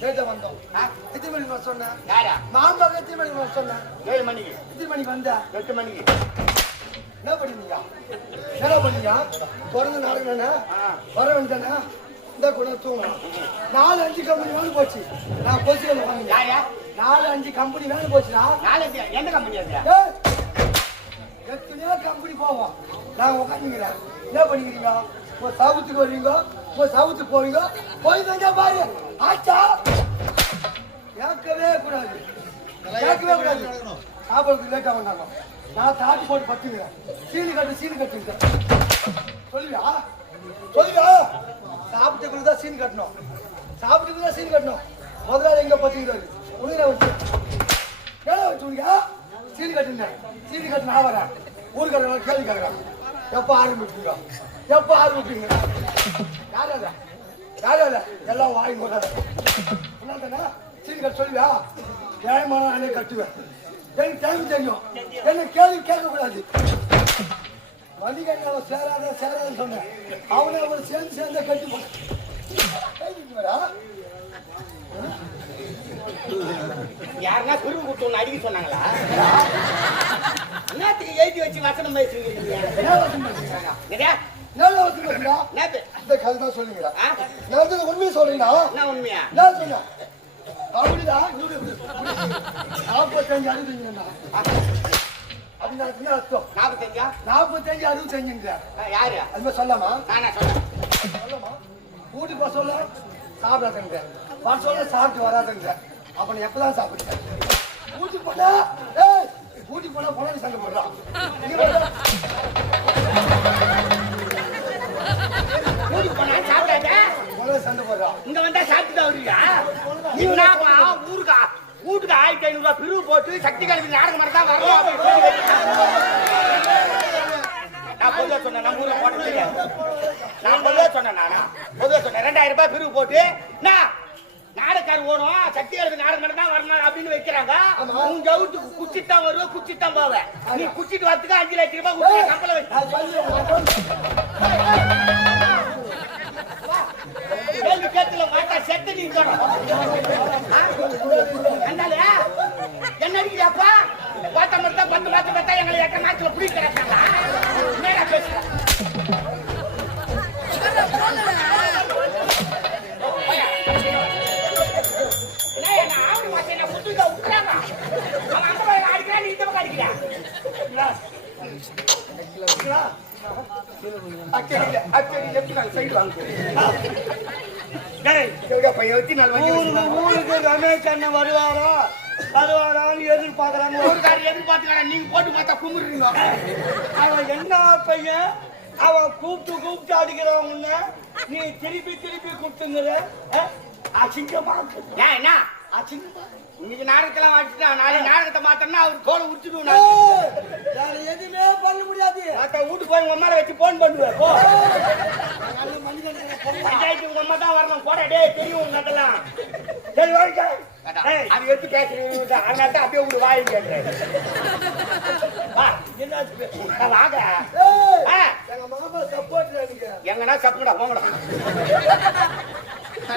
நேத்து வந்தோம். எத்தனை மணிக்கு வர சொன்ன? மாம்பழம் எத்தனை மணிக்கு வர சொன்ன? ஏழு மணிக்கு எத்தனை மணிக்கு வந்த? எட்டு மணிக்கு என்ன பண்ணீங்க? என்ன பண்ணீங்க? பிறந்த? ஆ. வர வேண்டியதானே? இந்த கூட தூங்கணும். நாலு அஞ்சு கம்பெனி வேலை போச்சு நான் யாரா நாலு அஞ்சு கம்பெனி வேலை நாளைக்கு எந்த கம்பெனி எத்தனையோ கம்பெனி போவோம் நான் உட்காந்துக்கிறேன் என்ன பண்ணிக்கிறீங்க சவுத்துக்கு வருவீங்க போய் சவுத்து போவீங்க போய் தந்தா பாரு. ஆச்சா? கேட்கவே கூடாது. கேட்கவே கூடாது. சாப்பிடுறதுக்கு லேட்டா வந்தாங்க. நான் தாட்டி போட்டு பத்துக்கிறேன். சீனு கட்டு சீனி கட்டுங்க சொல்லுவியா சொல்லுவியா சாப்பிட்டுக்குள்ள தான் சீன் கட்டணும். சாப்பிட்டுக்குள்ள தான் சீன் கட்டணும் முதலாளி எங்க பத்துக்கிறாரு? உனக்கு வச்சு. ஏழை வச்சு உனக்கு? சீனி கட்டுங்க சீனி கட்டு நான் வரேன். ஊருக்காரங்க கேள்வி கேட்கறான். எப்போ ஆரம்பிப்பீங்க? எப்போ ஆரம்பிப்பீங்க? யார் அதை? யார் அதை? எல்லாம் வாங்கி போடாத கட்டு சொல்லுவியா நியாயமான நானே கட்டுவேன். எனக்கு டைம் தெரியும். என்ன கேள்வி கேட்கக்கூடாது. மதிகண்ணாவை சேராத சேராதுன்னு சொன்னேன். அவனை அவனை சேர்ந்து சேர்ந்த கட்டி போட்டா யாருன்னா குருவு கொடுத்து அடிக்க சொன்னாங்களா? என்னத்துக்கு எழுதி வச்சு வசனம் பேசுறீங்க? என்ன வசனம் பண்ணுறீங்க? நிறையா என்ன வசனம் பண்ணுறீங்க? என்னது இந்த கதை தான் சொல்லுங்கடா? நான் உண்மையை சொல்றீங்களா உண்மையா என்ன சொன்ன அப்படிதான் நாற்பத்தஞ்சு அறுபத்தஞ்சுண்ணா அப்படின்னா என்ன அர்த்தம். நாற்பத்தஞ்சா? நாற்பத்தஞ்சு அறுபத்தஞ்சுங்க யாரு? அது சொல்லாமா நானா சொன்னேன் சொல்லமா வீட்டுக்கு போக சொல்ல சாப்பிடாதுங்க. வர சொல்ல சாப்பிட்டு வராதுங்க. அப்ப எப்பதான் சாப்பிடுங்க? வீட்டுக்கு போனா ஏய் வீட்டுக்கு போனா போனா சண்டை போடுறான். ஊருக்கு போனா சாப்பிடாத. சண்டை போடுறான் இங்க வந்தா சாப்பிட்டு தான் வருவியா? என்னப்பா ஊருக்கா? வீட்டுக்கு ஆயிரத்தி ஐநூறு ரூபாய் பிரிவு போட்டு சக்தி கல்வி நாடகம் மாதிரி தான் சொல்லி. நான் சொன்னேன் நம்ம ஊர்ல போட தெரியாது நான் சொன்னேன் நானா? சொன்னேன் ரெண்டாயிரம் ரூபாய் பிரிவு போட்டு நான் நாடகார் ஓடும் சக்தி கல்வி நாடகம் மாதிரி தான் வரணும் அப்படின்னு வைக்கிறாங்க. உன் ஜவுட்டுக்கு குச்சிட்டு தான் வருவேன் குச்சிட்டு தான் போவேன் நீ குச்சிட்டு வரதுக்கு அஞ்சு லட்சம் ரூபாய் கம்பளை வச்சு அது சொல்லு, நான் சொல்லு. கேள்வி கேத்துல மாட்டா செத்து நீ அதனால என்ன அடிக்கிறாப்பா பார்த்த மட்டும் பத்து பார்த்து பார்த்தா எங்களை எட்ட மாசத்துல புடி கிடக்காங்களா நேரா பேசுறேன் என்ன, என்ன நீ எப்படி நான் சைடு வாங்க? ஊருக்கு ரமேஷ் அண்ணன் வருவாரா? வருவாரான்னு எதிர்பார்க்கறாங்க ஊருக்காரர் எதிர்பார்த்துக்கடா, நீங்க போட்டு பார்த்தா கும்பிடுறீங்க. அவன் என்ன பையன்? அவன் கூப்பிட்டு கூப்பிட்டு அடிக்கிறவன் உன்னை. நீ திருப்பி திருப்பி கூப்பிட்டுங்கிற? அசிங்கமா என்ன? அசிங்கமா இன்னைக்கு நாடகத்தெல்லாம் வாசிச்சுட்டான். நாளைக்கு நாடகத்தை மாத்தோம்னா அவர் தோலை உரிச்சிடுவோம் வேற எதுவுமே பண்ண முடியாது. பார்த்தா வீட்டுக்கு போய் உங்க அம்மாவை வச்சு போன் பண்ணுவேன் போ. பஞ்சாயத்துக்கு உங்க அம்மா தான் வரணும். போடா டேய் தெரியும் உங்க அதெல்லாம் சரி வாங்க. அது எடுத்து பேசுறீங்க அதனால தான் அப்படியே விடு வாங்க வா என்னாச்சு? நான் வாங்க. எங்க மாமா சப்போர்ட் எங்கன்னா சப்புடா போங்கடா. ஆ,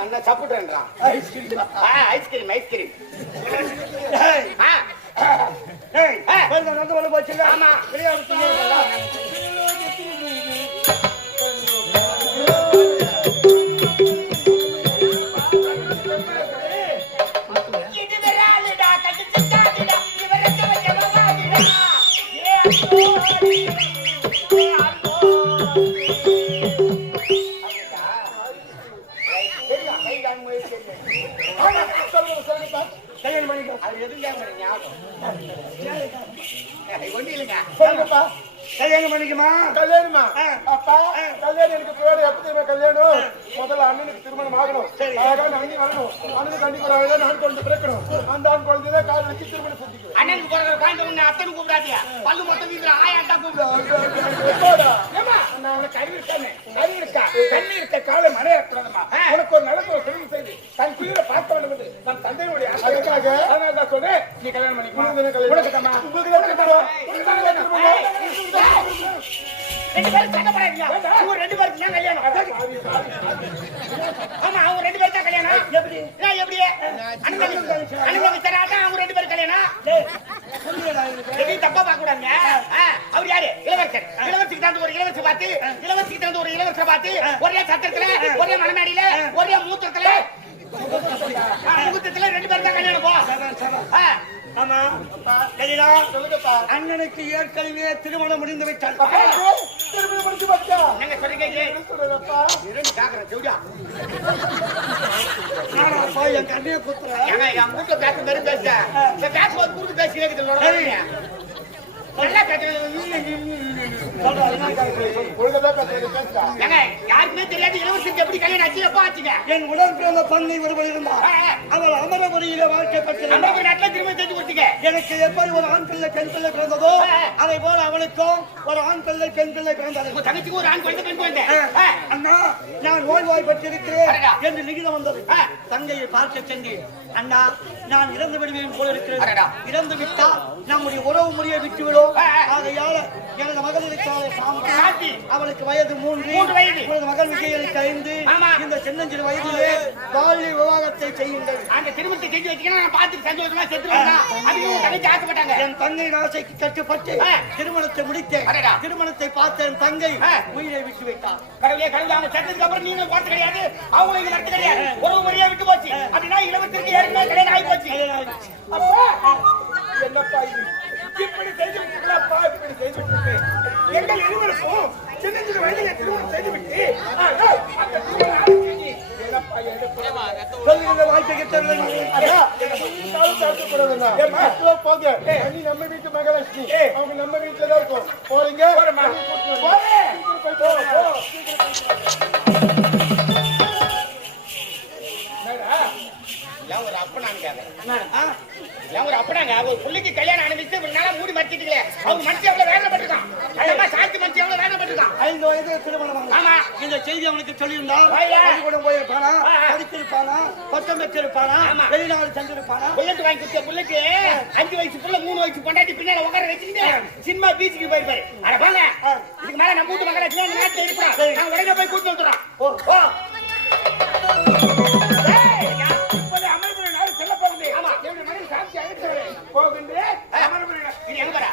என்ன சப்புட்றேன்றான் ஐஸ்கிரீம். Ice cream ice cream. ஏய். தெரியும். ஆமா, சொல்லுங்க சொல்லுங்க கல்யாணம் பண்ணிக்கோ. அது எதுவும் கேட்கற ஞாபகம்? இல்லைங்க. சொல்லுங்கப்பா. கல்யாணம் பண்ணிக்குமா கல்யாணமா. அப்பா கல்யாணம் எனக்கு பின்னாடி எப்ப தெரியுமா கல்யாணம்? முதல்ல அண்ணனுக்கு திருமணம் ஆகணும். அழகான அண்ணி வரணும். அண்ணனுக்கு கண்டிப்பா ஒரு அழகான ஆண் குழந்தை பிறக்கணும். அந்த ஆண் குழந்தைய கால் வச்சு திருமணம் செஞ்சுக்கிறேன் அண்ணனுக்கு பிறகு குழந்தை உன்னை அத்தனை கூப்பிடாதீங்க பல்லு மொத்தம் வீசுற ஆயாட்டா கூப்பிடுவோம்? ஏமா உனக்கு அறிவு இருக்கானே? அறிவு இருக்கா? தண்ணி இருக்க காலை மறையக்கூடாதுமா? உனக்கு ஒரு நல்ல ஒரு திருமணம் செய்து. தன் குயிரை பார்க்க வேண்டும் என்று நம் தந்தையுடைய. அதுக்காக? அதனால தான் சொன்னேன் நீ கல்யாணம் பண்ணிக்கோ. உனக்கு என்ன கல்யாணம்? உனக்கு தாம்மா. உங்களுக்கு தான் ரெண்டு பேரும் சண்டை போடாதீங்க இவங்க ரெண்டு பேருக்கு தான் கல்யாணம் ஆமா அவங்க ரெண்டு பேருக்கு தான் கல்யாணம் எப்படி ஏன் எப்படி அண்ணன் தராட்டா அவங்க ரெண்டு பேரும் கல்யாணம் புரியலடா எதையும் தப்பா பார்க்க கூடாதுங்க ஆ, அவர் யாரு இளவரசர் இளவரசிக்கு தகுந்த ஒரு இளவரசர் பார்த்து இளவரசிக்கு தகுந்த ஒரு இளவரசர் பார்த்து ஒரே சத்திரத்துல ஒரே மலைநாடியில ஒரே மூத்திரத்துல ஆ, முகூர்த்தத்துல ரெண்டு பேரும் தான் கல்யாணம் போ ஆ, ஆமா. சரிடா அண்ணனுக்கு ஏற்கனவே திருமணம் முடிந்து விட்டால் திருமணம் முடிச்சு வச்சா என்னங்க சொல்றீங்க? இது? சொல்றப்பா இரண்டு காக்குறேன் ஜவுடியா நானாப்பா என் கண்ணையை குத்துற? ஏங்க மூட்டை பேச இந்த பேசி நல்லா சொல்றா, யாருக்குமே தெரியாது இளவரசிக்கு எப்படி கல்யாணம் ஆச்சு எப்போ ஆச்சுங்க என் உடன் பிறந்த தந்தை ஒருவர் இருந்தார். அவள் அமரபுரியில வாழ்க்கை பெற்றிருந்தார் நம்ம நாட்டுல திரும்ப தெரிஞ்சு கொடுத்தீங்க எனக்கு எப்படி ஒரு ஆண் பிள்ளை பெண் பிள்ளை பிறந்ததோ ஆ. அதை போல அவளுக்கும் ஒரு ஆண் பிள்ளை பெண் பிள்ளை பிறந்தது உங்க தங்கச்சிக்கு ஒரு ஆண் குழந்தை பெண் குழந்தை ஆ. அண்ணா நான் நோய்வாய்ப்பட்டிருக்கிறேன் அடடா. என்று நிகிதம் வந்தது. தங்கையை பார்க்க சென்றேன் அண்ணா நான் இறந்து விடுவேன் போல இருக்கிறேன். இறந்து விட்டால் நம்முடைய உறவு முறையை விட்டுவிடும். ஆகையால எனது மகள் இருக்கிறாளே சாந்தி சாந்தி. அவளுக்கு வயது மூன்று. மகள் விஜயனுக்கு ஐந்து ஆமா. இந்த சின்னஞ்சிறு வயதிலே பால்ய விவாகத்தை செய்யுங்கள். அந்த திருமணத்தை செஞ்சு நான் சந்தோஷமா ஆசைப்பட்டாங்க. என் தங்கை ஆசைக்கு கட்டுப்பட்டு. திருமணத்தை முடித்தேன். திருமணத்தை பார்த்த என் தங்கை. உயிரை விட்டு விட்டார். கடவுளே கடவுளே அவங்க செத்ததுக்கு அப்புறம் நீங்க பார்த்து கிடையாது. அவங்க இங்க நடத்து கிடையாது. உறவு முறையா விட்டு போச்சு. அப்படின்னா இளவரசிக்கு ஏற்கனவே கல்யாணம் ஆகி போச்சு. சின்ன சின்ன வயதிலே திருமணம் செய்து விட்டு ஆ, ஏய், அந்த திருமணம் நம்ம வீட்டு மகாலட்சுமி. அவங்க நம்ம வீட்டுல தான் இருக்கும். போறீங்க? போறேம்மா. அண்ணி கூட்டிட்டு ஒரு ஏன் ஒரு புள்ளிக்கு கல்யாணம் அனுப்பிச்சு நாளா மூடி மறைச்சிட்டீங்களே. அவங்க மனுஷன் எவ்வளவு வேதனைப்பட்டிருக்கான்? அந்த மாதிரி சாந்தி மனுஷன் எவ்வளவு வேதனைப்பட்டிருக்கான்? ஐந்து வயது திருமணம் ஆமா. இந்த செய்தி அவனுக்கு சொல்லியிருந்தால் வாயா. பள்ளிக்கூடம் போயிருப்பானா? பட்டம் பெற்றிருப்பானா? ஆமா. வெளிநாடு சென்றிருப்பானா? புல்லட் வாங்கி கொடுத்த புள்ளைக்கு அஞ்சு வயசு புள்ள மூணு வயசு பொண்டாட்டி பின்னால உட்கார வச்சுக்கிட்டு சினிமா பீச்சுக்கு போயிருப்பாரு. அட போங்க. இதுக்கு மேல நம்ம வீட்டு இந்த நாட்டுல இருக்கிறோம் நான் உடனே போய் கூட்டு வந்துடுறோம் ஓ ஓ வர?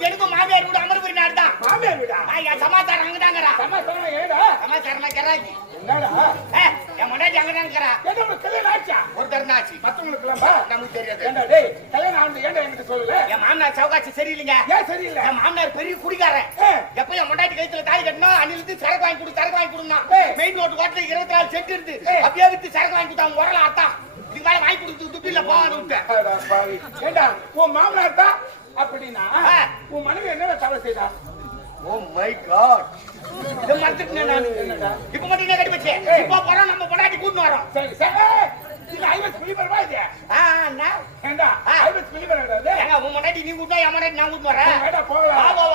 எனக்கும் மாமியார் வீடு அமர்வு நாடு தான் மாமியார் வீடா? சமாச்சாரம் அங்கதாங்கிறா சமாதானம் ஏடா? சமாச்சாரம்னா கராச்சி என்னடா? என் மொண்டாட்டி அங்கதாங்கிறா ஏண்டா உனக்கு கல்யாணம் ஆச்சா? ஒருத்தர் தான் ஆச்சு மத்தவங்களுக்கெல்லாமா? நமக்கு தெரியாது ஏண்டா டேய், கல்யாணம் ஆனது ஏன்டா என்கிட்ட சொல்லல? என் மாமனார் சவுகாட்சி சரியில்லைங்க ஏன் சரியில்லை? என் மாமனார் பெரிய குடிகாரன். எப்ப என் முண்டாட்டி கழுத்துல தாலி கட்டணும் அன்னிலிருந்து சரக்கு வாங்கி கொடு சரக்கு வாங்கி கொடுனா. மெயின் ரோடு ஓட்டல இருபத்தி நாலு செட்டு இருந்து. அப்படியே வித்து சரக்கு வாங்கி கொடுத்தா உரல அர்த்தம் இதுக்கு மேல வாங்கி கொடுத்து விட்டேன் பாவி. ஏண்டா, உன் மாமனார் தான் அப்படின்னா. உன் மனைவி என்ன தவறு செய்தா ஓ மை காட் இத மறந்துட்டேன் நான். இப்ப மட்டும் கட்டி வச்சேன் இப்போ போறோம் நம்ம பொண்டாட்டி கூட்டிட்டு வரோம். சரி சரி. இது ஐவஸ் பிலிபரமா இது? ஆ அண்ணா ஏண்டா. ஐவஸ் உன் முன்னாடி நீ கூட்டா என் முன்னாடி நான் கூட்டு வரேன். பாபு